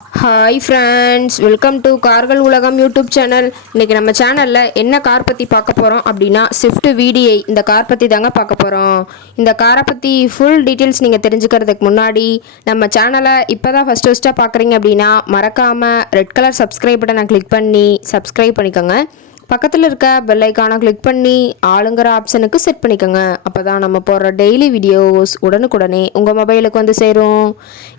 Hi friends, welcome to கார்கள் உலகம் YouTube channel. இன்றைக்கி நம்ம சேனலில் என்ன கார் பற்றி பார்க்க போகிறோம் அப்படின்னா ஸ்விஃப்ட் VDI இந்த கார் பற்றி தாங்க பார்க்க போகிறோம். இந்த காரை பற்றி ஃபுல் டீட்டெயில்ஸ் நீங்கள் தெரிஞ்சுக்கிறதுக்கு முன்னாடி நம்ம சேனலை இப்போ தான் ஃபஸ்ட்டாக பார்க்குறீங்க அப்படின்னா மறக்காமல் ரெட் கலர் சப்ஸ்கிரைப் பட்டனை கிளிக் பண்ணி சப்ஸ்கிரைப் பண்ணிக்கோங்க. பக்கத்தில் இருக்க பெல் ஐக்கானை கிளிக் பண்ணி ஆளுங்கிற ஆப்ஷனுக்கு செட் பண்ணிக்கோங்க. அப்போ தான் நம்ம போடுற டெய்லி வீடியோஸ் உடனுக்குடனே உங்கள் மொபைலுக்கு வந்து சேரும்.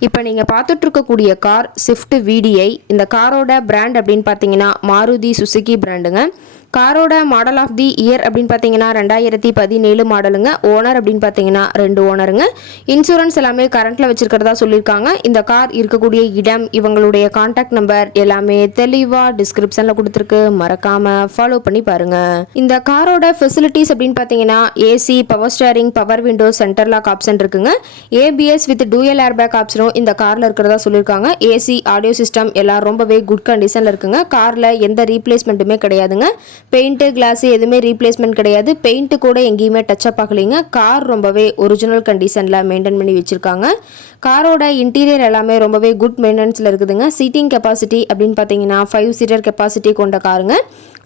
இப்போ நீங்கள் பார்த்துட்ருக்கக்கூடிய கார் ஸ்விஃப்ட் VDI. இந்த காரோட பிராண்ட் அப்படின்னு பார்த்தீங்கன்னா மாருதி சுசுகி பிராண்டுங்க. காரோட மாடல் ஆஃப் தி இயர் அப்படின்னு பார்த்தீங்கன்னா 2017 மாடலுங்க. ஓனர் அப்படின்னு பார்த்தீங்கன்னா 2 ஓனருங்க. இன்சூரன்ஸ் எல்லாமே கரண்ட்டில் வச்சுருக்கிறதா சொல்லியிருக்காங்க. இந்த கார் இருக்கக்கூடிய இடம், இவங்களுடைய கான்டாக்ட் நம்பர் எல்லாமே தெளிவாக டிஸ்கிரிப்ஷனில் கொடுத்துருக்கு. மறக்காமல் ஃபாலோ பண்ணி பாருங்கள். இந்த காரோட ஃபெசிலிட்டிஸ் அப்படின்னு பார்த்தீங்கன்னா AC, power steering, power window, center lock option இருக்குங்க. ABS வித் டூயல் ஏர்பேக் ஆப்ஷனும் இந்த காரில் இருக்கிறதா சொல்லியிருக்காங்க. AC, ஆடியோ சிஸ்டம் எல்லாம் ரொம்பவே குட் கண்டிஷனில் இருக்குங்க. காரில் எந்த ரீப்ளேஸ்மெண்ட்டுமே கிடையாதுங்க. பெயிண்ட்டு, கிளாஸு எதுவுமே ரீப்ளேஸ்மெண்ட் கிடையாது. பெயிண்ட்டு கூட எங்கேயுமே டச்சப் ஆகலைங்க. கார் ரொம்பவே ஒரிஜினல் கண்டிஷனில் மெயின்டைன் பண்ணி வச்சுருக்காங்க. காரோட இன்டீரியர் எல்லாமே ரொம்பவே குட் மெயின்டெனன்ஸில் இருக்குதுங்க. சீட்டிங் கெப்பாசிட்டி அப்படின்னு பார்த்தீங்கன்னா 5 சீட்டர் கெப்பாசிட்டி கொண்ட காருங்க.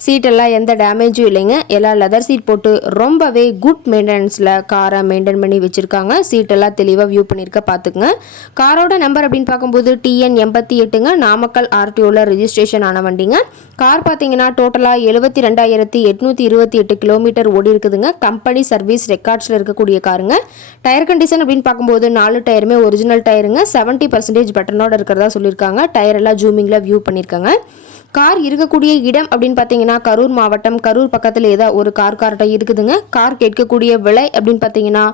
சீட்டெல்லாம் எந்த டேமேஜும் இல்லைங்க. எல்லாம் லெதர் சீட் போட்டு ரொம்பவே குட் மெயின்டெனன்ஸில் காரை மெயின்டைன் பண்ணி வச்சுருக்காங்க. சீட்டெல்லாம் தெளிவாக வியூ பண்ணியிருக்க பார்த்துக்குங்க. காரோட நம்பர் அப்படின்னு பார்க்கும்போது TN 88ங்க. நாமக்கல் RTOவில் ரெஜிஸ்ட்ரேஷன் ஆன வண்டிங்க. கார் பார்த்தீங்கன்னா டோட்டலாக 72,828 கிலோமீட்டர் ஓடி இருக்குதுங்க. கம்பெனி சர்வீஸ் ரெக்கார்ட்ஸில் இருக்கக்கூடிய காருங்க. டயர் கண்டிஷன் அப்படின்னு பார்க்கும்போது 4 டயருமே ஒரிஜினல் டயருங்க. 70% பட்டனோட இருக்கிறதா சொல்லியிருக்காங்க. டயர் எல்லாம் ஜூமிங்கில் வியூ பண்ணியிருக்காங்க. கார் இருக்கக்கூடிய இடம் அப்படின்னு பார்த்தீங்கன்னா கரூர் மாவட்டம். கரூர் பக்கத்தில் ஏதாவது ஒரு கார்ட்டை இருக்குதுங்க. கார் கேட்கக்கூடிய விலை அப்படின்னு பார்த்தீங்கன்னா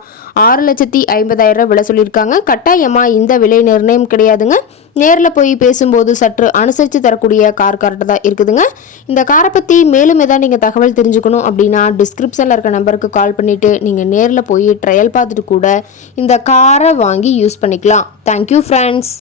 6,50,000 விலை சொல்லியிருக்காங்க. கட்டாயமாக இந்த விலை நிர்ணயம் கிடையாதுங்க. நேரில் போய் பேசும்போது சற்று அனுசரித்து தரக்கூடிய கார்ட்டை தான் இருக்குதுங்க. இந்த காரை பற்றி மேலும் ஏதாவது நீங்கள் தகவல் தெரிஞ்சுக்கணும் அப்படின்னா டிஸ்கிரிப்ஷனில் இருக்க நம்பருக்கு கால் பண்ணிவிட்டு நீங்கள் நேரில் போய் ட்ரையல் பார்த்துட்டு கூட இந்த காரை வாங்கி யூஸ் பண்ணிக்கலாம். Thank you friends.